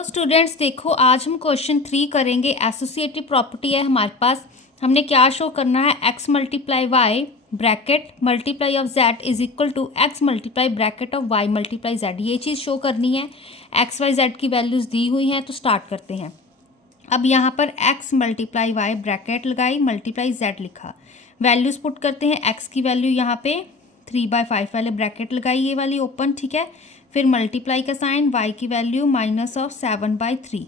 तो स्टूडेंट्स देखो, आज हम क्वेश्चन 3 करेंगे। एसोसिएटिव प्रॉपर्टी है हमारे पास। हमने क्या शो करना है, x multiply y bracket multiply of z is equal to x multiply bracket of y multiply z। ये चीज़ शो करनी है। x y z की वैल्यूज़ दी हुई हैं, तो स्टार्ट करते हैं। अब यहाँ पर x मल्टीप्लाई वाई ब्रैकेट लगाई, मल्टीप्लाई z लिखा, वैल्यूज़ पुट करते हैं। x की वैल्यू यहाँ पे 3/5 वाले ब्रैकेट लगाई, ये वाली ओपन, ठीक है। फिर मल्टीप्लाई का साइन, y की वैल्यू -7/3।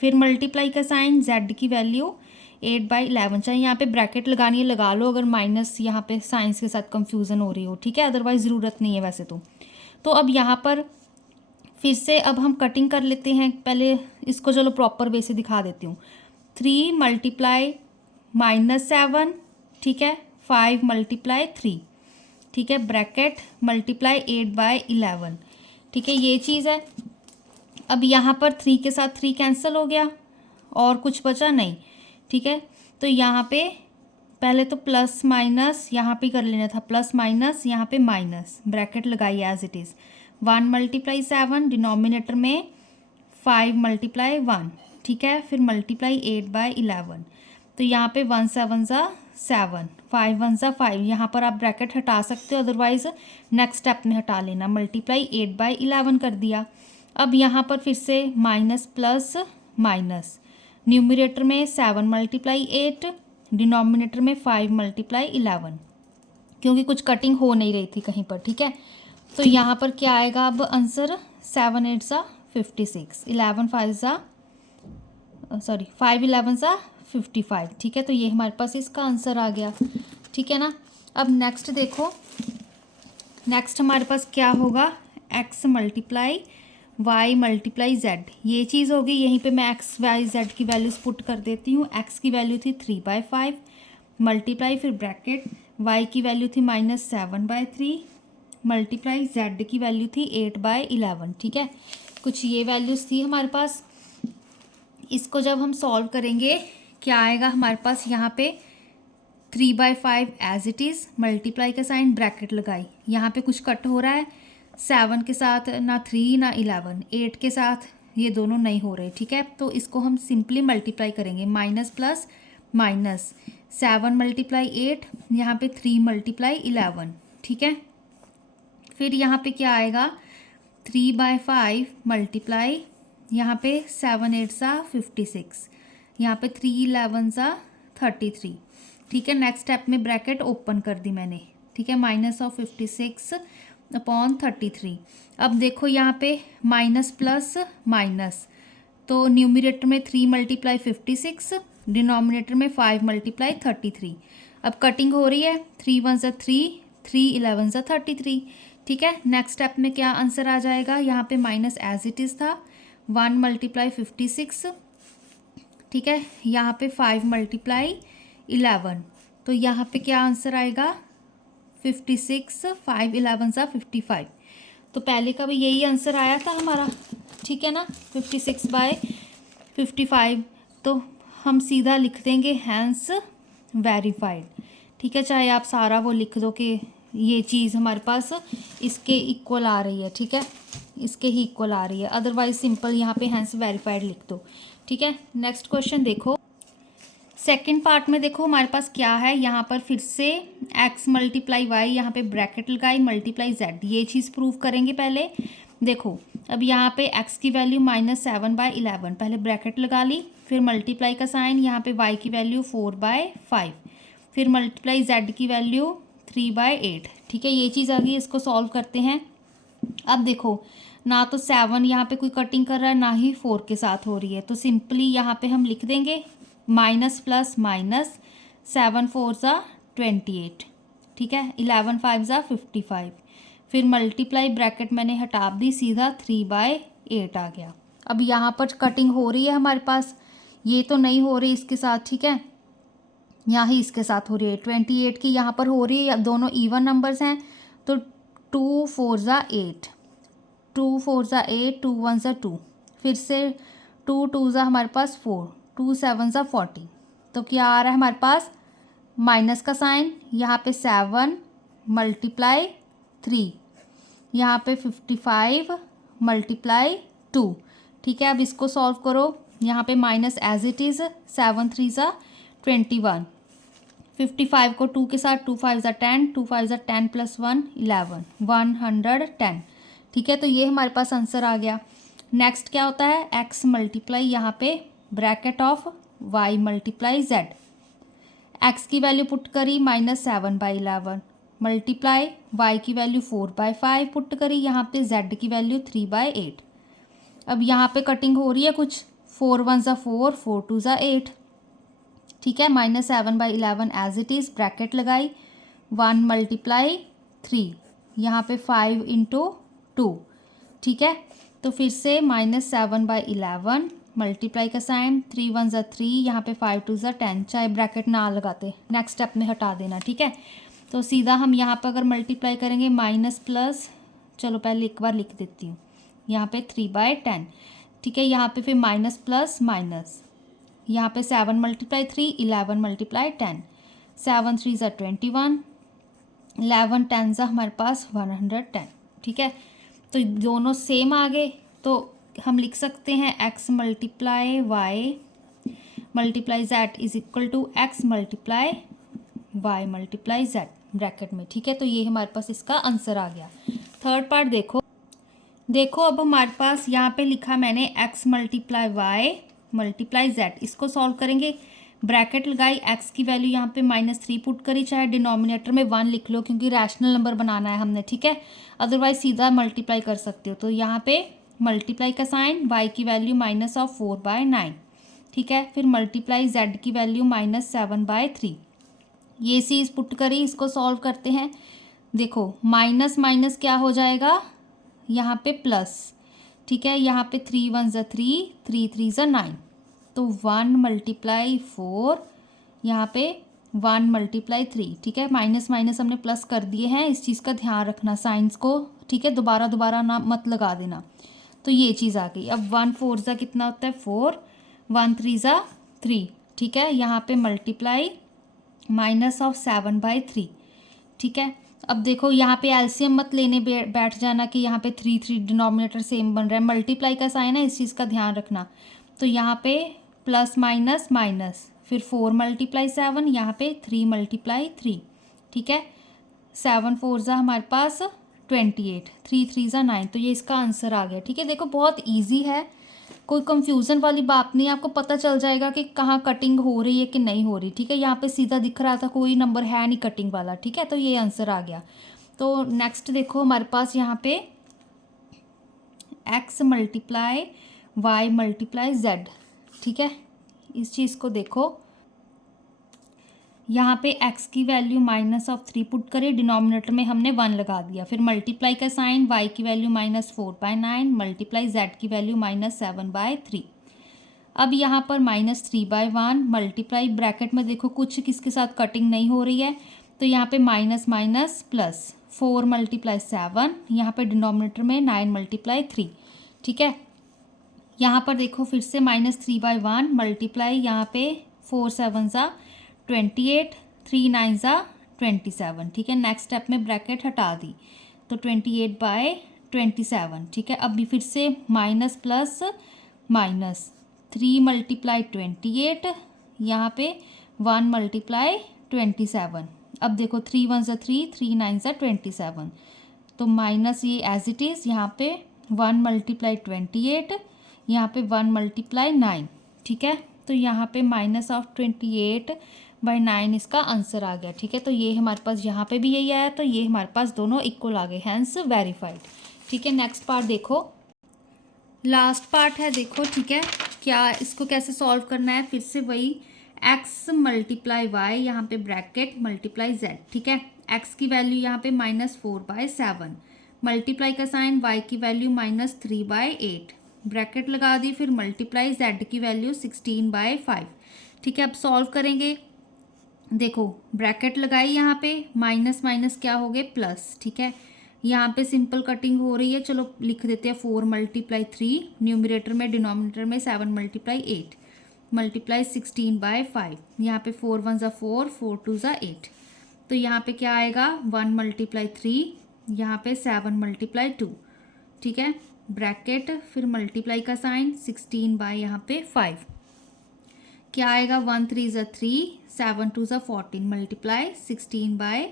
फिर मल्टीप्लाई का साइन, z की वैल्यू 8/11। चाहे यहाँ पे ब्रैकेट लगानी है लगा लो, अगर माइनस यहाँ पे साइंस के साथ कंफ्यूजन हो रही हो, ठीक है, अदरवाइज ज़रूरत नहीं है वैसे तो अब यहाँ पर फिर से अब हम कटिंग कर लेते हैं। पहले इसको चलो प्रॉपर वे से दिखा देती हूँ। 3 मल्टीप्लाई -7, ठीक है, 5 मल्टीप्लाई 3, ठीक है, ब्रैकेट मल्टीप्लाई 8/11, ठीक है, ये चीज़ है। अब यहाँ पर 3 के साथ 3 कैंसिल हो गया और कुछ बचा नहीं, ठीक है। तो यहाँ पे पहले तो प्लस माइनस यहाँ पे कर लेना था, प्लस माइनस यहाँ पे माइनस, ब्रैकेट लगाई as it is. 1 multiply 7, denominator में 5 मल्टीप्लाई 1, ठीक है, फिर मल्टीप्लाई 8/11। तो यहाँ पे 1 7 7, 5 1 5। यहाँ पर आप ब्रैकेट हटा सकते हो, अदरवाइज नेक्स्ट स्टेप में हटा लेना। मल्टीप्लाई 8/11 कर दिया। अब यहाँ पर फिर से माइनस प्लस माइनस, न्यूमरेटर में 7 मल्टीप्लाई 8, डिनोमिनेटर में 5 मल्टीप्लाई 11, क्योंकि कुछ कटिंग हो नहीं रही थी कहीं पर, ठीक है। तो यहाँ पर क्या आएगा अब आंसर, 7 8 56, 5 11 55, ठीक है। तो ये हमारे पास इसका आंसर आ गया, ठीक है ना। अब नेक्स्ट देखो, नेक्स्ट हमारे पास क्या होगा, x multiply y multiply z, ये चीज़ होगी। यहीं पे मैं x y z की वैल्यूज़ पुट कर देती हूँ। x की वैल्यू थी 3/5 मल्टीप्लाई, फिर ब्रैकेट, y की वैल्यू थी -7/3 मल्टीप्लाई, z की वैल्यू थी 8/11, ठीक है। कुछ ये वैल्यूज़ थी हमारे पास। इसको जब हम सॉल्व करेंगे क्या आएगा हमारे पास, यहाँ पे 3/5 एज इट इज़, मल्टीप्लाई का साइन, ब्रैकेट लगाई, यहाँ पे कुछ कट हो रहा है। 7 के साथ ना 3 ना 11, 8 के साथ ये दोनों नहीं हो रहे, ठीक है। तो इसको हम सिंपली मल्टीप्लाई करेंगे, माइनस प्लस माइनस, 7 मल्टीप्लाई 8, यहाँ पे 3 मल्टीप्लाई 11, ठीक है। फिर यहाँ पे क्या आएगा, 3/5 मल्टीप्लाई, यहाँ पे 7 8 56, यहाँ पे 3 11 33, ठीक है। नेक्स्ट स्टेप में ब्रैकेट ओपन कर दी मैंने, ठीक है, -56/33। अब देखो यहाँ पे माइनस प्लस माइनस, तो न्यूमरेटर में 3 मल्टीप्लाई 56, डिनोमिनेटर में 5 मल्टीप्लाई 33। अब कटिंग हो रही है, 3 1 3, 3 11 33, ठीक है। नेक्स्ट स्टेप में क्या आंसर आ जाएगा, यहाँ पे माइनस एज इट इज़ था, 1 मल्टीप्लाई 56, ठीक है, यहाँ पे 5 मल्टीप्लाई 11। तो यहाँ पे क्या आंसर आएगा, 56, 5 11 55। तो पहले का भी यही आंसर आया था हमारा, ठीक है ना, 56/55। तो हम सीधा लिख देंगे हैंस वेरीफाइड, ठीक है। चाहे आप सारा वो लिख दो कि ये चीज़ हमारे पास इसके इक्वल आ रही है, ठीक है, इसके ही इक्वल आ रही है, अदरवाइज सिंपल यहाँ पे हैंस वेरीफाइड लिख दो, ठीक है। नेक्स्ट क्वेश्चन देखो, सेकंड पार्ट में देखो हमारे पास क्या है। यहाँ पर फिर से x मल्टीप्लाई वाई, यहाँ पे ब्रैकेट लगाई, मल्टीप्लाई z, ये चीज़ प्रूव करेंगे पहले। देखो अब यहाँ पे x की वैल्यू -7/11, पहले ब्रैकेट लगा ली, फिर मल्टीप्लाई का साइन, यहाँ पे y की वैल्यू 4/5, फिर मल्टीप्लाई z की वैल्यू 3/8, ठीक है, ये चीज़ आ गई। इसको सॉल्व करते हैं। अब देखो ना तो 7 यहाँ पे कोई कटिंग कर रहा है, ना ही 4 के साथ हो रही है, तो सिंपली यहाँ पे हम लिख देंगे माइनस प्लस माइनस, 7 4 28, ठीक है, 11 5 55, फिर मल्टीप्लाई, ब्रैकेट मैंने हटा दी, सीधा 3/8 आ गया। अब यहाँ पर कटिंग हो रही है हमारे पास, ये तो नहीं हो रही इसके साथ, ठीक है, यहाँ ही इसके साथ हो रही है। 28 की यहाँ पर हो रही है, दोनों इवन नंबर्स हैं, तो 2 4 8, 2 4 8, 2 1 2, फिर से 2 2 हमारे पास 4, 2 7 40। तो क्या आ रहा है हमारे पास, माइनस का साइन, यहाँ पे 7 मल्टीप्लाई 3, यहाँ पे 55 मल्टीप्लाई 2, ठीक है, अब इसको सॉल्व करो। यहाँ पे माइनस एज इट इज़, 7 3 ज़ा 21, 55 को 2 के साथ, 2 5 ज़ा 10, 2 5 ज़ा 10 + 1 11, 110। ठीक है, तो ये हमारे पास आंसर आ गया। नेक्स्ट क्या होता है, x मल्टीप्लाई यहाँ पे bracket of y multiply z। x की वैल्यू पुट करी -7/11 मल्टीप्लाई y की वैल्यू 4/5 पुट करी, यहाँ पे z की वैल्यू 3/8। अब यहाँ पे कटिंग हो रही है कुछ, 4 1 ज़ा 4, 4 2 ज़ा 8। ठीक है, -7/11 एज इट इज़, ब्रैकेट लगाई, 1 मल्टीप्लाई 3, यहाँ पे 5 × 2। ठीक है, तो फिर से -7/11 मल्टीप्लाई का साइन, 3 1 ज़ा 3, यहाँ पे 5 2 ज़ा 10, चाहे ब्रैकेट ना लगाते, नेक्स्ट स्टेप में हटा देना। ठीक है, तो सीधा हम यहाँ पर अगर मल्टीप्लाई करेंगे माइनस प्लस, चलो पहले एक बार लिख देती हूँ, यहाँ पे 3/10। ठीक है, यहाँ पे फिर माइनस प्लस माइनस, यहाँ पे 7 मल्टीप्लाई 3, 11 मल्टीप्लाई 10, 7 3 ज़ा 21, 11 10 ज़ा हमारे पास 110। ठीक है, तो दोनों सेम आ गए, तो हम लिख सकते हैं x multiply y multiply z is equal to x multiply y multiply z bracket में। ठीक है, तो ये हमारे पास इसका आंसर आ गया। थर्ड पार्ट देखो अब हमारे पास यहाँ पे लिखा मैंने x multiply y multiply z, इसको सॉल्व करेंगे। ब्रैकेट लगाई, x की वैल्यू यहाँ पे -3 पुट करी, चाहे डिनोमिनेटर में 1 लिख लो क्योंकि रैशनल नंबर बनाना है हमने। ठीक है, अदरवाइज सीधा मल्टीप्लाई कर सकते हो। तो यहाँ पे मल्टीप्लाई का साइन, y की वैल्यू -4/9। ठीक है, फिर मल्टीप्लाई z की वैल्यू -7/3, ये चीज़ पुट करी, इसको सॉल्व करते हैं। देखो माइनस माइनस क्या हो जाएगा, यहाँ पे प्लस। ठीक है, यहाँ पे 3 1 ज़ा 3, 3 3 ज़ा 9, तो 1 मल्टीप्लाई 4, यहाँ पे 1 मल्टीप्लाई 3। ठीक है, माइनस माइनस हमने प्लस कर दिए हैं, इस चीज़ का ध्यान रखना साइंस को। ठीक है, दोबारा ना मत लगा देना। तो ये चीज़ आ गई। अब 1 4 ज़ा कितना होता है 4, 1 3 ज़ा 3। ठीक है, यहाँ पे मल्टीप्लाई -7/3। ठीक है, अब देखो यहाँ पे एलसीएम मत लेने बैठ जाना कि यहाँ पे 3 3 डिनोमिनेटर सेम बन रहा है, मल्टीप्लाई का साइन है, इस चीज़ का ध्यान रखना। तो यहाँ पे प्लस माइनस माइनस, फिर 4 मल्टीप्लाई 7, यहाँ पे 3 मल्टीप्लाई 3। ठीक है, 7 4 ज़ा हमारे पास 28, 3 3 ज़ा 9, तो ये इसका आंसर आ गया। ठीक है, देखो बहुत ईजी है, कोई कंफ्यूजन वाली बात नहीं, आपको पता चल जाएगा कि कहाँ कटिंग हो रही है कि नहीं हो रही। ठीक है, यहाँ पे सीधा दिख रहा था, कोई नंबर है नहीं कटिंग वाला। ठीक है, तो ये आंसर आ गया। तो नेक्स्ट देखो हमारे पास यहाँ पे x multiply y multiply z। ठीक है, इस चीज़ को देखो, यहाँ पे x की वैल्यू -3 पुट करें, डिनोमिनेटर में हमने 1 लगा दिया, फिर मल्टीप्लाई का साइन, y की वैल्यू -4/9 मल्टीप्लाई z की वैल्यू -7/3। अब यहाँ पर -3/1 मल्टीप्लाई, ब्रैकेट में देखो कुछ किसके साथ कटिंग नहीं हो रही है, तो यहाँ पे माइनस माइनस प्लस, 4 मल्टीप्लाई 7, यहाँ पे डिनोमिनेटर में 9 मल्टीप्लाई 3। ठीक है, यहाँ पर देखो फिर से -3/1 मल्टीप्लाई, यहाँ पे 4 7 ज़ा 28, 3 9 ज़ा 27। ठीक है, नेक्स्ट स्टेप में ब्रैकेट हटा दी, तो 28/27। ठीक है, अभी फिर से माइनस प्लस माइनस, 3 मल्टीप्लाई 28, यहाँ पे 1 मल्टीप्लाई 27। अब देखो 3 1 ज़ा 3, 3 9 ज़ा 27, तो माइनस ये एज इट इज़, यहाँ पे 1 मल्टीप्लाई 28, यहाँ पे 1 मल्टीप्लाई 9। ठीक है, तो यहाँ पे -28/9 इसका आंसर आ गया। ठीक है, तो ये हमारे पास यहाँ पे भी यही आया, तो ये हमारे पास दोनों इक्वल आ गए, हैंस वेरीफाइड। ठीक है, नेक्स्ट पार्ट देखो, लास्ट पार्ट है देखो। ठीक है, क्या इसको कैसे सॉल्व करना है, फिर से वही x मल्टीप्लाई वाई, यहाँ पे ब्रैकेट मल्टीप्लाई z। ठीक है, x की वैल्यू यहाँ पे -4/7 मल्टीप्लाई का साइन, y की वैल्यू -3/8 ब्रैकेट लगा दी, फिर मल्टीप्लाई z की वैल्यू 16/5। ठीक है, अब सॉल्व करेंगे। देखो ब्रैकेट लगाई, यहाँ पे माइनस माइनस क्या हो गए प्लस। ठीक है, यहाँ पे सिंपल कटिंग हो रही है, चलो लिख देते हैं 4 मल्टीप्लाई 3 न्यूमरेटर में, डिनोमिनेटर में 7 मल्टीप्लाई 8 मल्टीप्लाई 16/5, यहाँ पे 4 1 ज़ा 4, 4 2 ज़ा 8, तो यहाँ पे क्या आएगा 1 मल्टीप्लाई 3, यहाँ पे 7 मल्टीप्लाई 2। ठीक है, ब्रैकेट फिर मल्टीप्लाई का साइन 16 बाय यहाँ पे 5 क्या आएगा 1 3 ज़ा 3 7 2 ज़ा 14 मल्टीप्लाई 16 बाय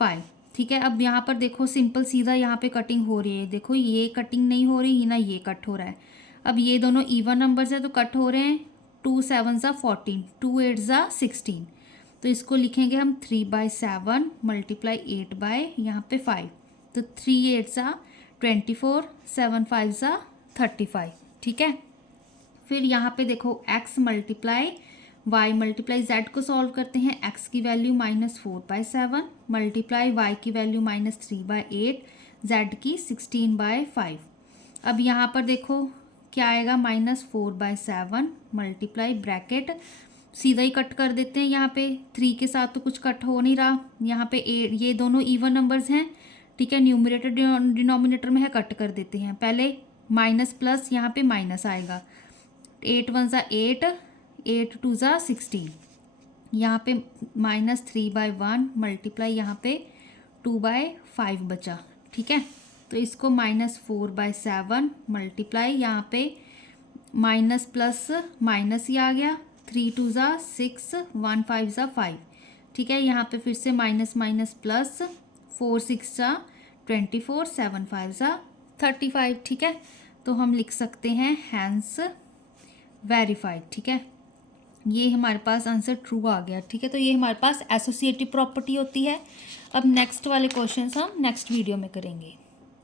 5 ठीक है। अब यहाँ पर देखो सिंपल सीधा यहाँ पे कटिंग हो रही है, देखो ये कटिंग नहीं हो रही ना ये कट हो रहा है। अब ये दोनों इवन नंबर्स है तो कट हो रहे हैं 2 7 ज़ा 14 2 8 ज़ा 16 तो इसको लिखेंगे हम 3 बाय 7 मल्टीप्लाई 8 बाय यहाँ पे 5 तो 3 8 ज़ा 24 7 5 ज़ा 35 ठीक है। फिर यहाँ पे देखो x multiply y multiply z को सॉल्व करते हैं। x की वैल्यू -4/7 मल्टीप्लाई y की वैल्यू -3/8 z की 16/5। अब यहाँ पर देखो क्या आएगा -4/7 मल्टीप्लाई ब्रैकेट सीधा ही कट कर देते हैं। यहाँ पे 3 के साथ तो कुछ कट हो नहीं रहा, यहाँ पे 8 ये दोनों इवन नंबर्स हैं ठीक है। न्यूमरेटर डिनोमिनेटर में है कट कर देते हैं। पहले माइनस प्लस यहाँ पे माइनस आएगा 8 1 ज़ा 8 8 2 ज़ा 16 यहाँ पे -3/1 मल्टीप्लाई यहाँ पे 2/5 बचा ठीक है। तो इसको -4/7 मल्टीप्लाई यहाँ पे माइनस प्लस माइनस ही आ गया 3 2 ज़ा 6 1 5 ज़ा 5 ठीक है। यहाँ पे फिर से माइनस माइनस प्लस 4 6 ज़ा 24 7 5 ज़ा 35 ठीक है। तो हम लिख सकते हैं हैंस वेरीफाइड ठीक है। ये हमारे पास आंसर ट्रू आ गया ठीक है। तो ये हमारे पास एसोसिएटिव प्रॉपर्टी होती है। अब नेक्स्ट वाले क्वेश्चंस हम नेक्स्ट वीडियो में करेंगे।